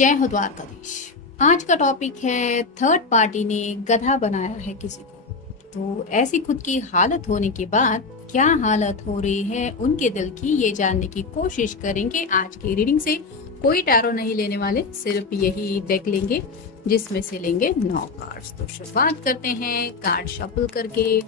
जय हो द्वारकाधीश। आज का टॉपिक है थर्ड पार्टी ने गधा बनाया है किसी को। तो ऐसी खुद की हालत होने के बाद क्या हालत हो रही है उनके दिल की, ये जानने की कोशिश करेंगे आज की रीडिंग से। कोई टैरो नहीं लेने वाले, सिर्फ यही डेक लेंगे जिसमें से लेंगे 9 कार्ड्स। तो शुरुआत करते हैं कार्ड शफल करके।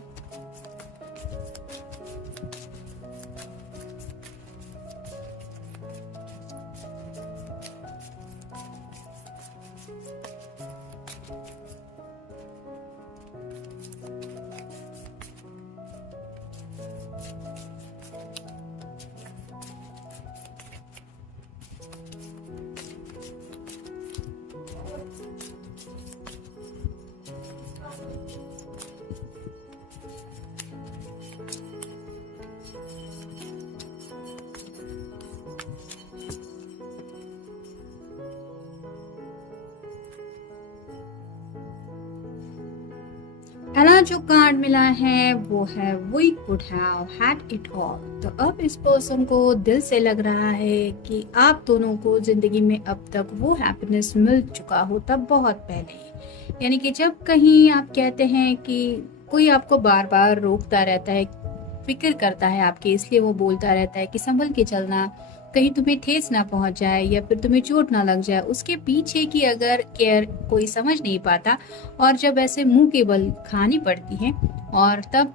पहला जो कार्ड मिला है वो है we could have had it all. तो अब इस पर्सन को दिल से लग रहा है कि आप दोनों को जिंदगी में अब तक वो हैप्पीनेस मिल चुका होता बहुत पहले। यानी कि जब कहीं आप कहते हैं कि कोई आपको बार बार रोकता रहता है, फिक्र करता है आपकी, इसलिए वो बोलता रहता है कि संभल के चलना, कहीं तुम्हें ठेस ना पहुंच जाए या फिर तुम्हें चोट ना लग जाए, उसके पीछे की अगर केयर कोई समझ नहीं पाता और जब ऐसे मुंह के बल खानी पड़ती है और तब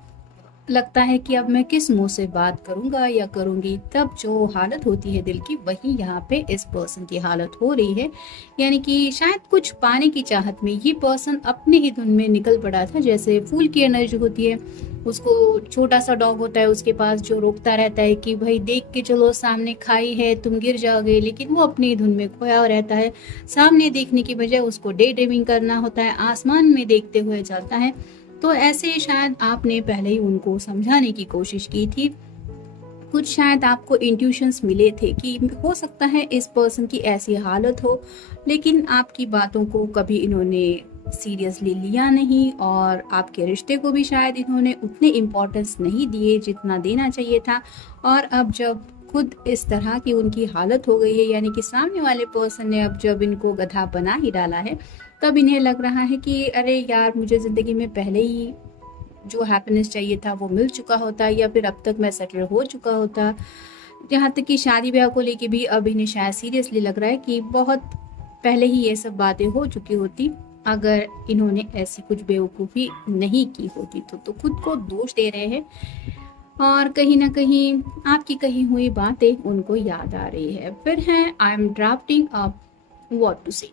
लगता है कि अब मैं किस मुंह से बात करूंगा या करूंगी, तब जो हालत होती है दिल की, वही यहाँ पे इस पर्सन की हालत हो रही है। यानी कि शायद कुछ पाने की चाहत में ये पर्सन अपने ही धुन में निकल पड़ा था। जैसे फूल की एनर्जी होती है, उसको छोटा सा डॉग होता है उसके पास जो रोकता रहता है कि भाई देख के चलो, सामने खाई है, तुम गिर जाओगे, लेकिन वो अपनी धुन में खोया रहता है। सामने देखने की बजाय उसको डे ड्रीमिंग करना होता है, आसमान में देखते हुए चलता है। तो ऐसे शायद आपने पहले ही उनको समझाने की कोशिश की थी, कुछ शायद आपको इंट्यूशंस मिले थे कि हो सकता है इस पर्सन की ऐसी हालत हो, लेकिन आपकी बातों को कभी इन्होंने सीरियसली लिया नहीं और आपके रिश्ते को भी शायद इन्होंने उतने इम्पोर्टेंस नहीं दिए जितना देना चाहिए था। और अब जब खुद इस तरह की उनकी हालत हो गई है, यानी कि सामने वाले पर्सन ने अब जब इनको गधा बना ही डाला है, तब इन्हें लग रहा है कि अरे यार, मुझे ज़िंदगी में पहले ही जो हैप्पीनेस चाहिए था वो मिल चुका होता, या फिर अब तक मैं सेटल हो चुका होता। यहाँ तक कि शादी ब्याह को लेके भी अब इन्हें शायद सीरियसली लग रहा है कि बहुत पहले ही ये सब बातें हो चुकी होती अगर इन्होंने ऐसी कुछ बेवकूफ़ी नहीं की होती। तो खुद को दोष दे रहे हैं और कहीं ना कहीं आपकी कही हुई बातें उनको याद आ रही है। फिर है I am drafting up what to say.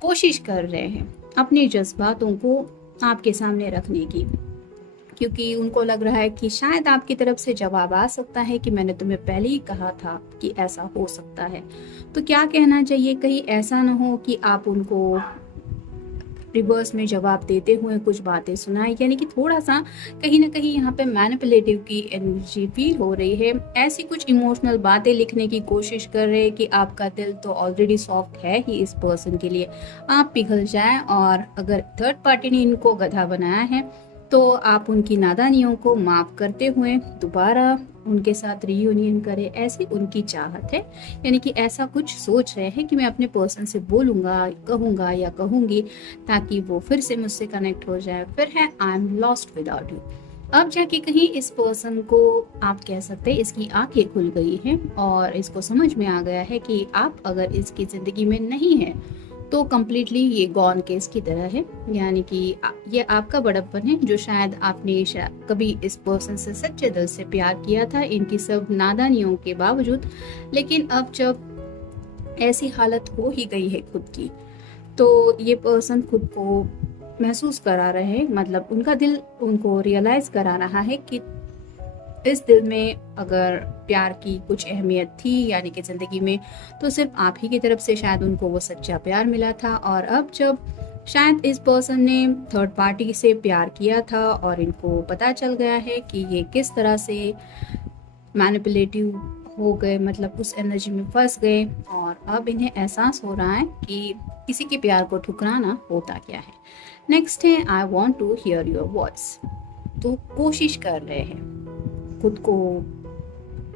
कोशिश कर रहे हैं अपने जज्बातों को आपके सामने रखने की, क्योंकि उनको लग रहा है कि शायद आपकी तरफ से जवाब आ सकता है कि मैंने तुम्हें पहले ही कहा था कि ऐसा हो सकता है। तो क्या कहना चाहिए, कहीं ऐसा ना हो कि आप उनको रिवर्स में जवाब देते हुए कुछ बातें सुनाए। यानी कि थोड़ा सा कहीं ना कहीं यहाँ पे मैनिपुलेटिव की एनर्जी फील हो रही है। ऐसी कुछ इमोशनल बातें लिखने की कोशिश कर रहे हैं कि आपका दिल तो ऑलरेडी सॉफ्ट है ही इस पर्सन के लिए, आप पिघल जाएं। और अगर थर्ड पार्टी ने इनको गधा बनाया है तो आप उनकी नादानियों को माफ करते हुए दोबारा उनके साथ रीयूनियन करें, ऐसी उनकी चाहत है। यानी कि ऐसा कुछ सोच रहे हैं कि मैं अपने पर्सन से बोलूँगा, कहूँगा या कहूँगी ताकि वो फिर से मुझसे कनेक्ट हो जाए। फिर है I am lost without you. अब जाके कहीं इस पर्सन को आप कह सकते हैं इसकी आंखें खुल गई हैं और इसको समझ में आ गया है कि आप अगर इसकी ज़िंदगी में नहीं है तो कम्प्लीटली ये गॉन केस की तरह है। यानी कि ये आपका बड़प्पन है जो शायद आपने कभी इस पर्सन से सच्चे दिल से प्यार किया था, इनकी सब नादानियों के बावजूद। लेकिन अब जब ऐसी हालत हो ही गई है खुद की, तो ये पर्सन खुद को महसूस करा रहे हैं, मतलब उनका दिल उनको रियलाइज करा रहा है कि इस दिल में अगर प्यार की कुछ अहमियत थी, यानी कि ज़िंदगी में, तो सिर्फ आप ही की तरफ से शायद उनको वो सच्चा प्यार मिला था। और अब जब शायद इस पर्सन ने थर्ड पार्टी से प्यार किया था और इनको पता चल गया है कि ये किस तरह से मैनिपुलेटिव हो गए, मतलब उस एनर्जी में फंस गए, और अब इन्हें एहसास हो रहा है कि किसी के प्यार को ठुकराना होता क्या है। नेक्स्ट है I want to hear your voice. तो कोशिश कर रहे हैं खुद को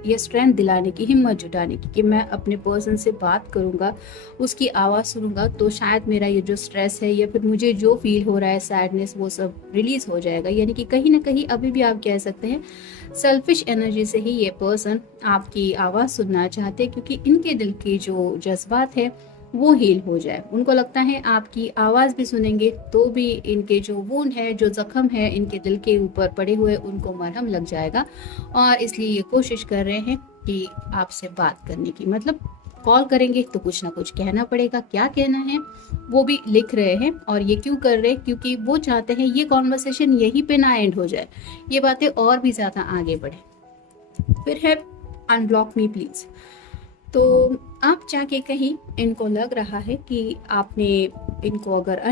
ये स्ट्रेंथ दिलाने की, हिम्मत जुटाने की कि मैं अपने पर्सन से बात करूंगा, उसकी आवाज़ सुनूंगा तो शायद मेरा ये जो स्ट्रेस है या फिर मुझे जो फील हो रहा है सैडनेस, वो सब रिलीज हो जाएगा। यानी कि कहीं ना कहीं अभी भी आप कह सकते हैं सेल्फिश एनर्जी से ही ये पर्सन आपकी आवाज़ सुनना चाहते हैं, क्योंकि इनके दिल की जो जज्बात है वो हील हो जाए। उनको लगता है आपकी आवाज़ भी सुनेंगे तो भी इनके जो वुंड है, जो जख्म है इनके दिल के ऊपर पड़े हुए, उनको मरहम लग जाएगा। और इसलिए ये कोशिश कर रहे हैं कि आपसे बात करने की, मतलब कॉल करेंगे तो कुछ ना कुछ कहना पड़ेगा, क्या कहना है वो भी लिख रहे हैं। और ये क्यों कर रहे हैं? क्योंकि वो चाहते हैं ये कॉन्वर्सेशन यहीं पे ना एंड हो जाए, ये बातें और भी ज़्यादा आगे बढ़े। फिर है अनब्लॉक मी प्लीज़। तो आप जाके कहीं, इनको लग रहा है कि आपने इनको अगर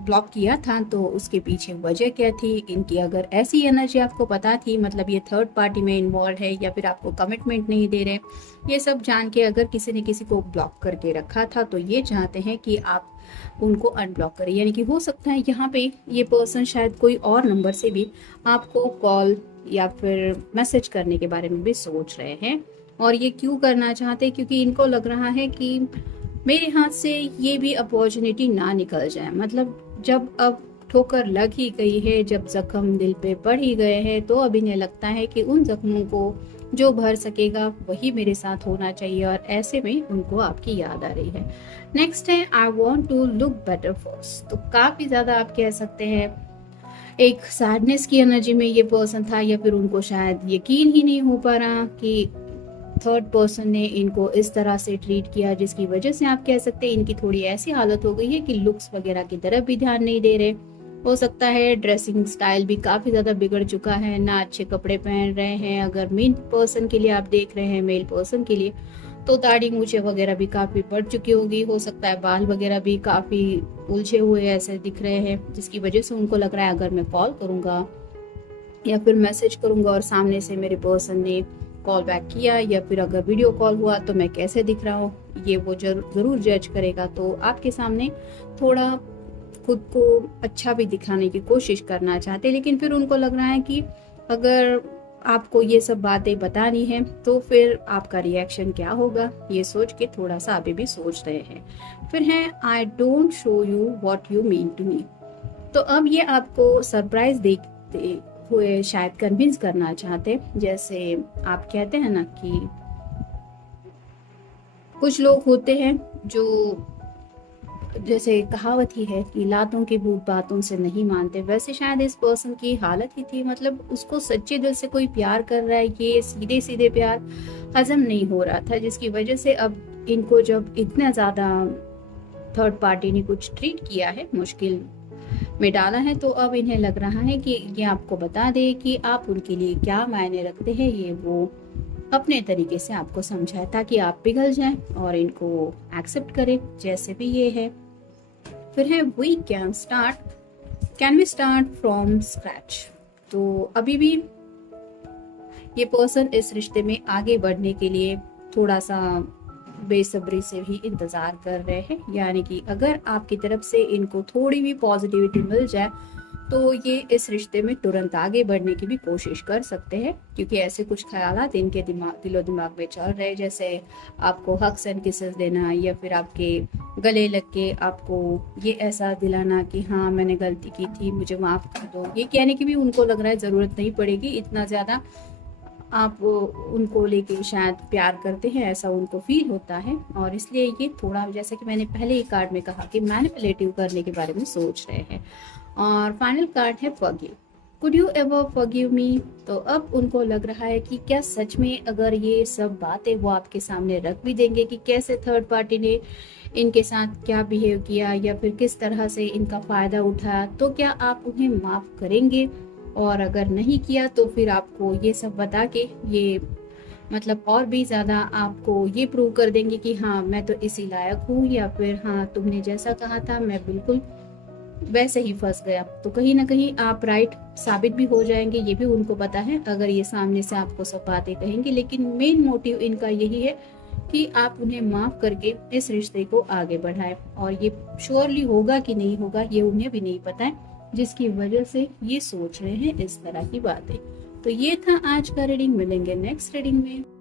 ब्लॉक किया था तो उसके पीछे वजह क्या थी, इनकी अगर ऐसी एनर्जी आपको पता थी, मतलब ये थर्ड पार्टी में इन्वॉल्व है या फिर आपको कमिटमेंट नहीं दे रहे, ये सब जान के अगर किसी ने किसी को ब्लॉक करके रखा था तो ये चाहते हैं कि आप उनको अनब्लॉक करें। यानी कि हो सकता है यहाँ पे ये पर्सन शायद कोई और नंबर से भी आपको कॉल या फिर मैसेज करने के बारे में भी सोच रहे हैं। और ये क्यों करना चाहते हैं? क्योंकि इनको लग रहा है कि मेरे हाथ से ये भी अपॉर्चुनिटी ना निकल जाए। मतलब जब अब ठोकर लग ही गई है, जब जख्म दिल पे पड़ ही गए हैं, तो अब इन्हें लगता है कि उन जख्मों को जो भर सकेगा वही मेरे साथ होना चाहिए। और ऐसे में उनको आपकी याद आ रही है। नेक्स्ट है I want to look better first. तो काफी ज्यादा आप कह सकते हैं एक सैडनेस की एनर्जी में ये पर्सन था, या फिर उनको शायद यकीन ही नहीं हो पा रहा कि थर्ड पर्सन ने इनको इस तरह से ट्रीट किया, जिसकी वजह से आप कह सकते हैं इनकी थोड़ी ऐसी हालत हो गई है कि लुक्स वगैरह की तरफ भी ध्यान नहीं दे रहे। हो सकता है ड्रेसिंग स्टाइल भी काफी ज्यादा बिगड़ चुका है, ना अच्छे कपड़े पहन रहे हैं। अगर मेन पर्सन के लिए आप देख रहे हैं, मेल पर्सन के लिए, तो दाढ़ी मूछे वगैरह भी काफी बढ़ चुकी होगी। हो सकता है बाल वगैरह भी काफी उलझे हुए ऐसे दिख रहे हैं, जिसकी वजह से उनको लग रहा है अगर मैं कॉल करूंगा या फिर मैसेज करूंगा और सामने से मेरे पर्सन ने कॉल बैक किया या फिर अगर वीडियो कॉल हुआ तो मैं कैसे दिख रहा हूँ, ये वो जरूर जज करेगा। तो आपके सामने थोड़ा खुद को अच्छा भी दिखाने की कोशिश करना चाहते, लेकिन फिर उनको लग रहा है कि अगर आपको ये सब बातें बतानी है तो फिर आपका रिएक्शन क्या होगा, ये सोच के थोड़ा सा अभी भी सोच रहे हैं। फिर है I don't show you what you mean to me. तो अब ये आपको सरप्राइज देखते हुए शायद कन्विंस करना चाहते, जैसे आप कहते हैं ना कि कुछ लोग होते हैं जो, जैसे कहावत ही है कि लातों के भूत बातों से नहीं मानते, वैसे शायद इस पर्सन की हालत ही थी। मतलब उसको सच्चे दिल से कोई प्यार कर रहा है, ये सीधे सीधे प्यार हजम नहीं हो रहा था, जिसकी वजह से अब इनको जब इतना ज्यादा थर्ड पार्टी ने कुछ ट्रीट किया है, मुश्किल में डाला है, तो अब इन्हें लग रहा है कि ये आपको बता दे कि आप उनके लिए क्या मायने रखते हैं। ये वो अपने तरीके से आपको समझाए ताकि आप पिघल जाएं और इनको एक्सेप्ट करें जैसे भी ये है। फिर है we can we start from scratch. तो अभी भी ये पर्सन इस रिश्ते में आगे बढ़ने के लिए थोड़ा सा बेसब्री से भी इंतजार कर रहे हैं। यानी कि अगर आपकी तरफ से इनको थोड़ी भी पॉजिटिविटी मिल जाए तो ये इस रिश्ते में तुरंत आगे बढ़ने की भी कोशिश कर सकते हैं, क्योंकि ऐसे कुछ ख्यालात इनके दिलो दिमाग में चल रहे हैं, जैसे आपको हग्स एंड किसेस देना या फिर आपके गले लग के आपको ये एहसास दिलाना कि हाँ मैंने गलती की थी, मुझे माफ कर दो। ये कहने की भी उनको लग रहा है जरूरत नहीं पड़ेगी, इतना ज्यादा आप उनको लेके शायद प्यार करते हैं, ऐसा उनको फील होता है। और इसलिए ये थोड़ा, जैसे कि मैंने पहले ही कार्ड में कहा कि मैनिपुलेटिव करने के बारे में सोच रहे हैं। और फाइनल कार्ड है forgive. Could you ever forgive me. तो अब उनको लग रहा है कि क्या सच में अगर ये सब बातें वो आपके सामने रख भी देंगे कि कैसे थर्ड पार्टी ने इनके साथ क्या बिहेव किया या फिर किस तरह से इनका फायदा उठाया, तो क्या आप उन्हें माफ करेंगे? और अगर नहीं किया तो फिर आपको ये सब बता के ये मतलब और भी ज़्यादा आपको ये प्रूव कर देंगे कि हाँ मैं तो इसी लायक हूँ, या फिर हाँ तुमने जैसा कहा था मैं बिल्कुल वैसे ही फंस गया। तो कहीं ना कहीं आप राइट साबित भी हो जाएंगे, ये भी उनको पता है अगर ये सामने से आपको सब बातें कहेंगे। लेकिन मेन मोटिव इनका यही है कि आप उन्हें माफ करके इस रिश्ते को आगे बढ़ाएं। और ये श्योरली होगा कि नहीं होगा ये उन्हें भी नहीं पता है, जिसकी वजह से ये सोच रहे हैं इस तरह की बातें। तो ये था आज का रीडिंग। मिलेंगे नेक्स्ट रीडिंग में।